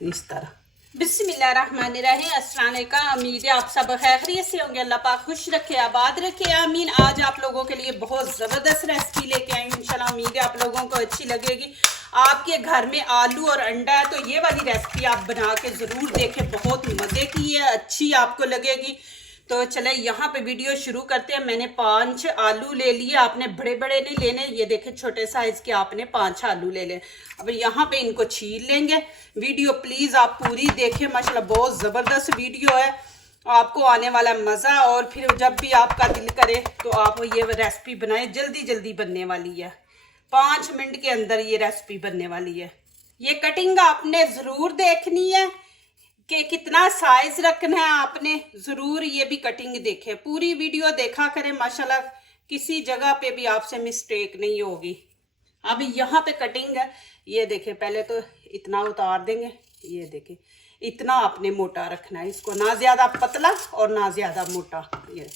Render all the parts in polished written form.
इस तरह। बिस्मिल्लाहिर्रहमानिर्रहीम, अस्सलाम वालेकुम। उम्मीद है आप सब खैरियत से होंगे। अल्लाह पाक खुश रखे, आबाद रखे, आमीन। आज आप लोगों के लिए बहुत ज़बरदस्त रेसिपी लेके आई हूँ। इंशाल्लाह उम्मीद है आप लोगों को अच्छी लगेगी। आपके घर में आलू और अंडा है तो ये वाली रेसिपी आप बना के ज़रूर देखें, बहुत मज़े की है, अच्छी आपको लगेगी। तो चले यहाँ पे वीडियो शुरू करते हैं। मैंने 5 आलू ले लिए, आपने बड़े बड़े नहीं लेने, ये देखें छोटे साइज के आपने 5 आलू ले लें। अब यहाँ पे इनको छील लेंगे। वीडियो प्लीज़ आप पूरी देखें, माशाल्लाह बहुत ज़बरदस्त वीडियो है, आपको आने वाला मज़ा। और फिर जब भी आपका दिल करे तो आप ये रेसिपी बनाएं, जल्दी जल्दी बनने वाली है, 5 मिनट के अंदर ये रेसिपी बनने वाली है। ये कटिंग आपने ज़रूर देखनी है कि कितना साइज रखना है, आपने ज़रूर ये भी कटिंग देखें, पूरी वीडियो देखा करें, माशाल्लाह किसी जगह पे भी आपसे मिस्टेक नहीं होगी। अब यहाँ पे कटिंग है, ये देखें, पहले तो इतना उतार देंगे, ये देखें इतना आपने मोटा रखना है इसको, ना ज़्यादा पतला और ना ज़्यादा मोटा। ये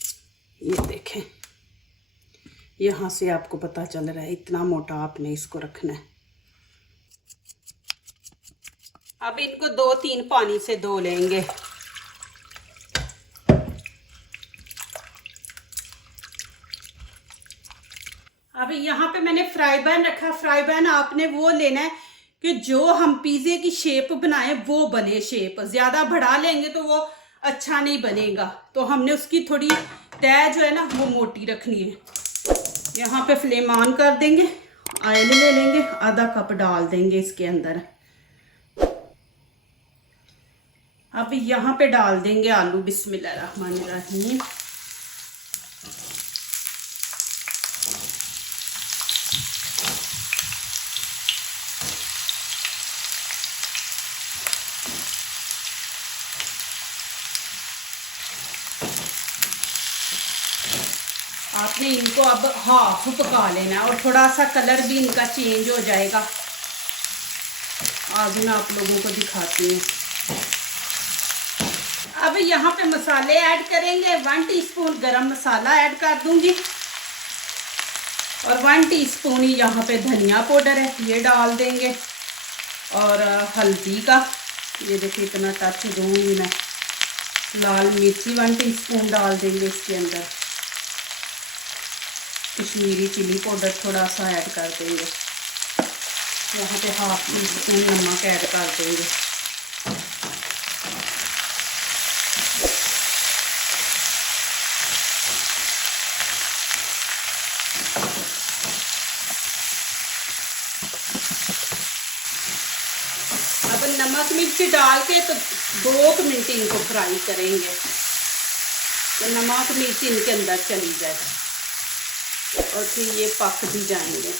देखें, यहाँ से आपको पता चल रहा है इतना मोटा आपने इसको रखना है। अब इनको 2-3 पानी से धो लेंगे। अब यहाँ पे मैंने फ्राई पैन रखा। फ्राई पैन आपने वो लेना है कि जो हम पिज़्ज़े की शेप बनाए वो बने शेप, ज़्यादा बढ़ा लेंगे तो वो अच्छा नहीं बनेगा, तो हमने उसकी थोड़ी तय जो है ना वो मोटी रखनी है। यहाँ पे फ्लेम ऑन कर देंगे, ऑयल ले लेंगे, आधा कप डाल देंगे इसके अंदर। अब यहाँ पे डाल देंगे आलू। बिस्मिल्लाहिर्रहमानिर्रहीम। आपने इनको अब हाफ पका लेना है और थोड़ा सा कलर भी इनका चेंज हो जाएगा। आज मैं आप लोगों को दिखाती हूँ। अब यहाँ पे मसाले ऐड करेंगे। 1 टीस्पून गरम मसाला ऐड कर दूंगी और 1 टीस्पून ही यहाँ पे धनिया पाउडर है, ये डाल देंगे। और हल्दी का ये देखिए इतना टच दूंगी मैं। लाल मिर्ची 1 टीस्पून डाल देंगे इसके अंदर। कश्मीरी चिली पाउडर थोड़ा सा ऐड कर देंगे। यहाँ पे 1/2 टीस्पून नमक ऐड कर देंगे। अब नमक मिर्च डाल के तो 2 मिनट इनको फ्राई करेंगे, तो नमक मिर्च इनके अंदर चली जाए और फिर ये पक भी जाएंगे।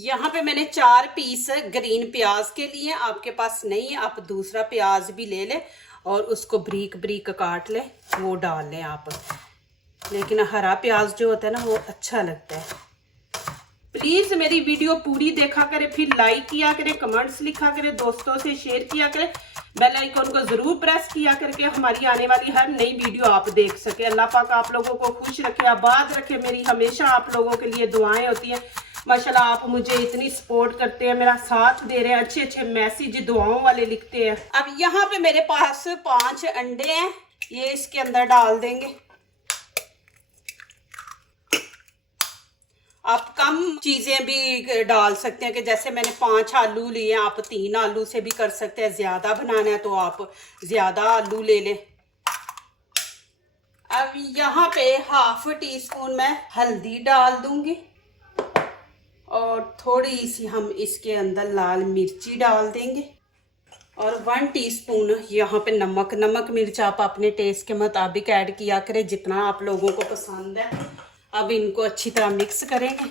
यहाँ पे मैंने 4 पीस ग्रीन प्याज के लिए, आपके पास नहीं आप दूसरा प्याज भी ले लें और उसको ब्रीक ब्रीक काट लें, वो डाल लें आप। लेकिन हरा प्याज जो होता है ना वो अच्छा लगता है। प्लीज़ मेरी वीडियो पूरी देखा करें, फिर लाइक किया करें, कमेंट्स लिखा करें, दोस्तों से शेयर किया करें, बेल आइकन को ज़रूर प्रेस किया करके हमारी आने वाली हर नई वीडियो आप देख सके। अल्लाह पाक आप लोगों को खुश रखे, आबाद रखे। मेरी हमेशा आप लोगों के लिए दुआएं होती हैं। माशाल्लाह आप मुझे इतनी सपोर्ट करते हैं, मेरा साथ दे रहे हैं, अच्छे अच्छे मैसेज दुआओं वाले लिखते हैं। अब यहाँ पे मेरे पास 5 अंडे हैं, ये इसके अंदर डाल देंगे। आप कम चीज़ें भी डाल सकते हैं, कि जैसे मैंने 5 आलू लिए, आप 3 आलू से भी कर सकते हैं। ज़्यादा बनाना है तो आप ज़्यादा आलू ले लें। अब यहाँ पे 1/2 टीस्पून मैं हल्दी डाल दूंगी और थोड़ी सी हम इसके अंदर लाल मिर्ची डाल देंगे और 1 टीस्पून यहाँ पे नमक। नमक मिर्च आप अपने टेस्ट के मुताबिक ऐड किया करें, जितना आप लोगों को पसंद है। अब इनको अच्छी तरह मिक्स करेंगे।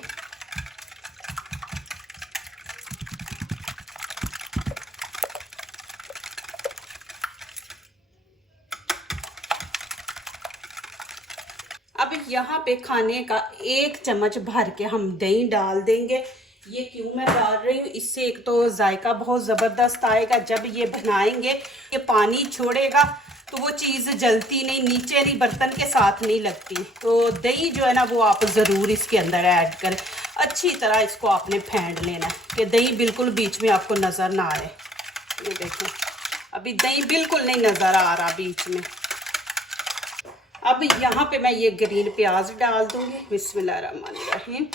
अब यहाँ पे खाने का 1 चम्मच भर के हम दही डाल देंगे। ये क्यों मैं डाल रही हूँ, इससे एक तो जायका बहुत ज़बरदस्त आएगा। जब ये बनाएंगे ये पानी छोड़ेगा तो वो चीज़ जलती नहीं, नीचे नहीं, बर्तन के साथ नहीं लगती। तो दही जो है ना वो आप ज़रूर इसके अंदर ऐड करें। अच्छी तरह इसको आपने फेंट लेना है कि दही बिल्कुल बीच में आपको नज़र ना आए। ये देखें अभी दही बिल्कुल नहीं नज़र आ रहा बीच में। अब यहाँ पे मैं ये ग्रीन प्याज डाल दूंगी। बिस्मिल्लाहिर्रहमानिर्रहीम।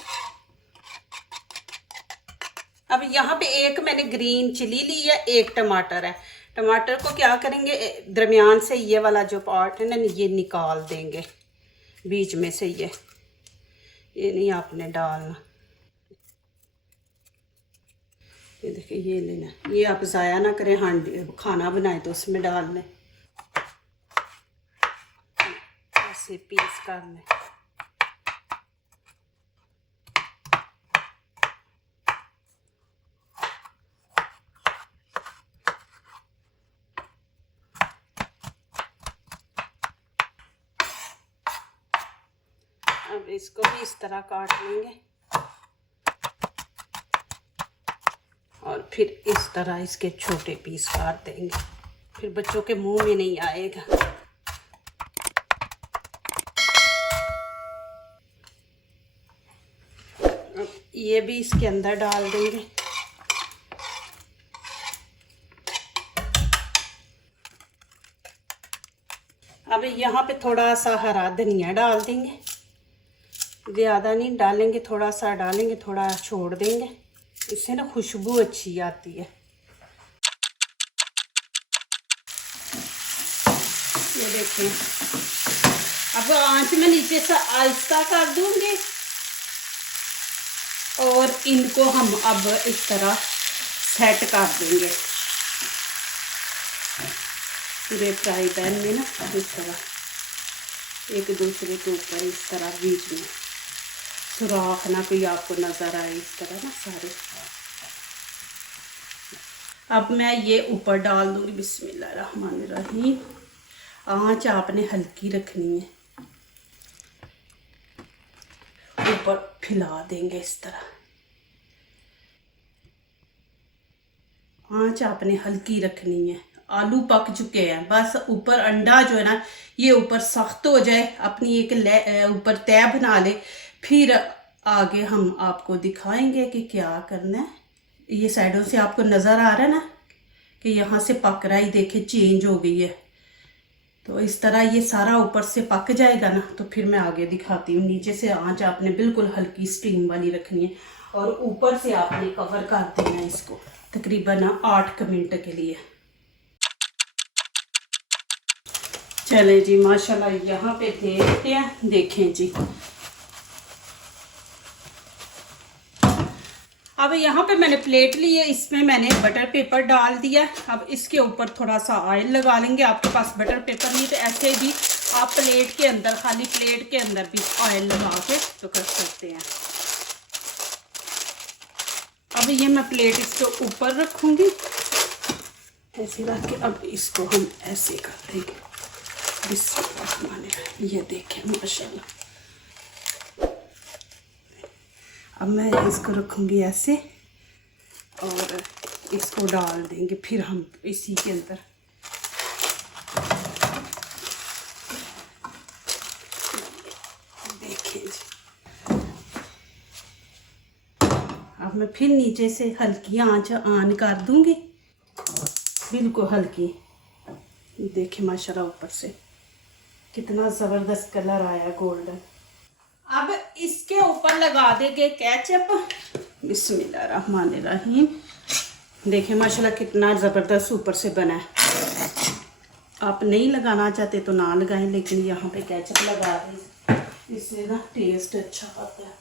अब यहाँ पे एक मैंने ग्रीन चिली ली है, एक टमाटर है। टमाटर को क्या करेंगे, दरमियान से ये वाला जो पार्ट है ना ये निकाल देंगे बीच में से। ये नहीं आपने डालना। ये देखिए ये लेना, ये आप ज़ाया ना करें, हांडी खाना बनाए तो उसमें डाल लें, ऐसे पीस कर लें। अब इसको भी इस तरह काट लेंगे और फिर इस तरह इसके छोटे पीस काट देंगे, फिर बच्चों के मुंह में नहीं आएगा। अब ये भी इसके अंदर डाल देंगे। अब यहाँ पे थोड़ा सा हरा धनिया डाल देंगे, ज़्यादा नहीं डालेंगे, थोड़ा सा डालेंगे, थोड़ा छोड़ देंगे, इससे ना खुशबू अच्छी आती है। ये देखिए अब आंच में नीचे से आहिस्ता कर दूंगी और इनको हम अब इस तरह सेट कर देंगे पूरे फ्राई पैन में ना, इस तरह एक दूसरे के ऊपर इस तरह बीच में सुराख ना कोई आपको नज़र आए, इस तरह ना सारे। अब मैं ये ऊपर डाल दूंगी। बिस्मिल्लाहिर्रहमानिर्रहीम। आंच आपने हल्की रखनी है, ऊपर फैला देंगे इस तरह। आंच आपने हल्की रखनी है। आलू पक चुके हैं, बस ऊपर अंडा जो है ना ये ऊपर सख्त हो जाए, अपनी एक ऊपर तय बना ले, फिर आगे हम आपको दिखाएंगे कि क्या करना है। ये साइडों से आपको नज़र आ रहा है ना कि यहाँ से पक रहा है, देखे चेंज हो गई है। तो इस तरह ये सारा ऊपर से पक जाएगा ना तो फिर मैं आगे दिखाती हूँ। नीचे से आंच आपने बिल्कुल हल्की स्टीम वाली रखनी है और ऊपर से आपने कवर कर देना है इसको तकरीबन 8 मिनट के लिए। चले जी माशाल्लाह यहाँ पे देखते हैं। देखें जी अब यहाँ पे मैंने प्लेट ली है, इसमें मैंने बटर पेपर डाल दिया। अब इसके ऊपर थोड़ा सा ऑयल लगा लेंगे। आपके पास बटर पेपर नहीं तो ऐसे भी आप प्लेट के अंदर, खाली प्लेट के अंदर भी ऑयल लगा के तो कर सकते हैं। अब ये मैं प्लेट इसके ऊपर रखूँगी ऐसे रख के। अब इसको हम ऐसे कर देंगे। बिस्मिल्लाह। ये देखें माशाल्लाह। अब मैं इसको रखूँगी ऐसे और इसको डाल देंगे फिर हम इसी के अंदर। देखें जी अब मैं फिर नीचे से हल्की आंच ऑन कर दूँगी, बिल्कुल हल्की। देखें माशाल्लाह ऊपर से कितना ज़बरदस्त कलर आया गोल्डन। अब इसके ऊपर लगा देंगे केचप। बिस्मिल्लाहिर्रहमानिर्रहीम। देखें माशाल्लाह कितना ज़बरदस्त ऊपर से बना है। आप नहीं लगाना चाहते तो ना लगाएं, लेकिन यहाँ पे केचप लगा दें, इससे ना टेस्ट अच्छा आता है।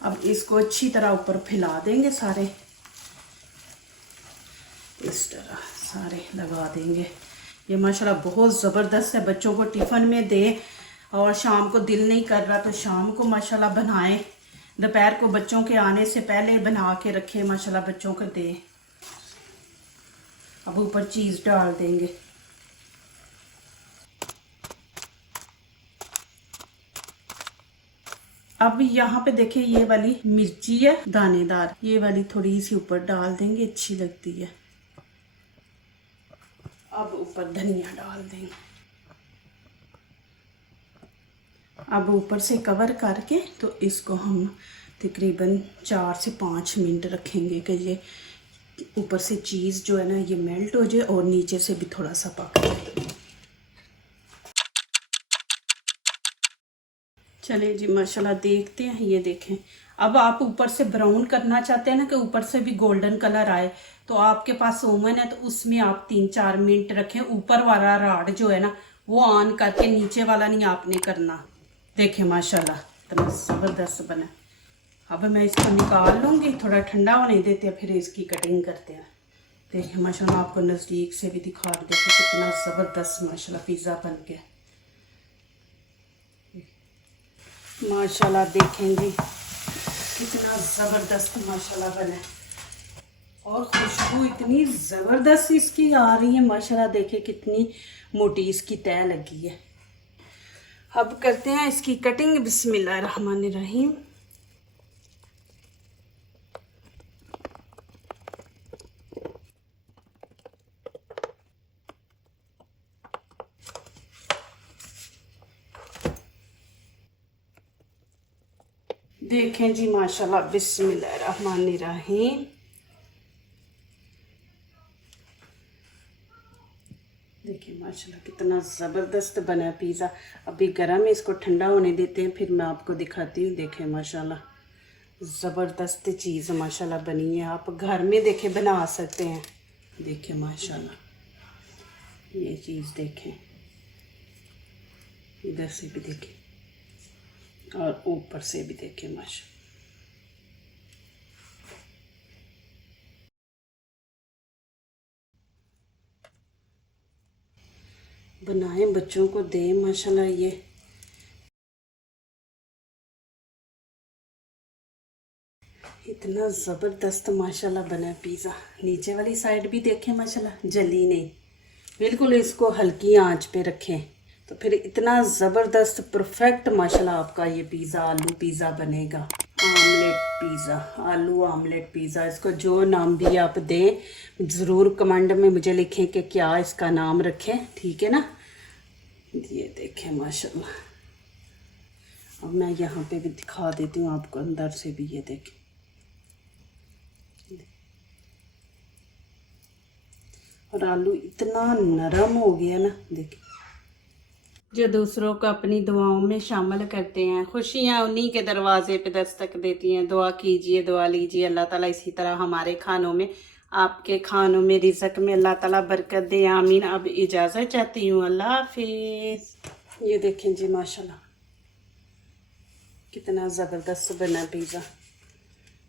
अब इसको अच्छी तरह ऊपर फैला देंगे सारे, इस तरह सारे लगा देंगे। ये माशाल्लाह बहुत ज़बरदस्त है। बच्चों को टिफ़िन में दें और शाम को दिल नहीं कर रहा तो शाम को माशाल्लाह बनाएं, दोपहर को बच्चों के आने से पहले बना के रखें, माशाल्लाह बच्चों को दें। अब ऊपर चीज़ डाल देंगे। अब यहाँ पे देखिए ये वाली मिर्ची है दानेदार, ये वाली थोड़ी सी ऊपर डाल देंगे, अच्छी लगती है। अब ऊपर धनिया डाल देंगे। अब ऊपर से कवर करके तो इसको हम तकरीबन 4 से 5 मिनट रखेंगे कि ये ऊपर से चीज़ जो है ना ये मेल्ट हो जाए और नीचे से भी थोड़ा सा पक जाए। चलिए जी माशाल्लाह देखते हैं। ये देखें, अब आप ऊपर से ब्राउन करना चाहते हैं ना कि ऊपर से भी गोल्डन कलर आए, तो आपके पास ओवन है तो उसमें आप 3-4 मिनट रखें। ऊपर वाला राड जो है ना वो ऑन करके, नीचे वाला नहीं आपने करना। देखें माशाल्लाह इतना ज़बरदस्त बना। अब मैं इसको निकाल लूँगी, थोड़ा ठंडा होने देते हैं फिर इसकी कटिंग करते हैं। देखिए माशाल्लाह आपको नज़दीक से भी दिखा देते कितना ज़बरदस्त माशाल्लाह पिज़्ज़ा बन गया। माशाल्लाह देखें जी कितना ज़बरदस्त माशाल्लाह बना और खुशबू इतनी ज़बरदस्त इसकी आ रही है माशाल्लाह। देखिए कितनी मोटी इसकी तह लगी है। अब करते हैं इसकी कटिंग। बिस्मिल्लाहिर्रहमानिर्रहीम। देखें जी माशाल्लाह बिस्मिल्लाहिर्रहमानिर्रहीम। देखिए माशाल्लाह कितना ज़बरदस्त बना पिज़्ज़ा। अभी गर्म है, इसको ठंडा होने देते हैं फिर मैं आपको दिखाती हूँ। देखें माशाल्लाह ज़बरदस्त चीज़ माशाल्लाह बनी है। आप घर में देखें बना सकते हैं। देखें माशाल्लाह ये चीज़ देखें, इधर से भी देखें और ऊपर से भी देखें माशाल्लाह। बनाएं बच्चों को दें माशाल्लाह। ये इतना ज़बरदस्त माशाल्लाह बना पिज़्ज़ा। नीचे वाली साइड भी देखें माशाल्लाह जली नहीं, बिल्कुल इसको हल्की आंच पे रखें तो फिर इतना ज़बरदस्त परफेक्ट माशाल्लाह आपका ये पिज़्ज़ा आलू पिज़्ज़ा बनेगा। आमलेट पिज़्ज़ा, आलू आमलेट पिज़्ज़ा, इसको जो नाम भी आप दें ज़रूर कमेंट में मुझे लिखें कि क्या इसका नाम रखें, ठीक है ना। ये देखें माशाल्लाह। अब मैं यहाँ पे भी दिखा देती हूँ आपको अंदर से भी। ये देखें और आलू इतना नरम हो गया ना। देखें, जो दूसरों को अपनी दुआओं में शामिल करते हैं, खुशियाँ उन्हीं के दरवाजे पे दस्तक देती हैं। दुआ कीजिए, दुआ लीजिए, अल्लाह ताला इसी तरह हमारे खानों में, आपके खानों में, रिज़्क़ में अल्लाह ताला बरकत दे, आमीन। अब इजाज़त चाहती हूँ, अल्लाह हाफिज़। ये देखें जी माशाल्लाह कितना ज़बरदस्त बना पिज़्ज़ा।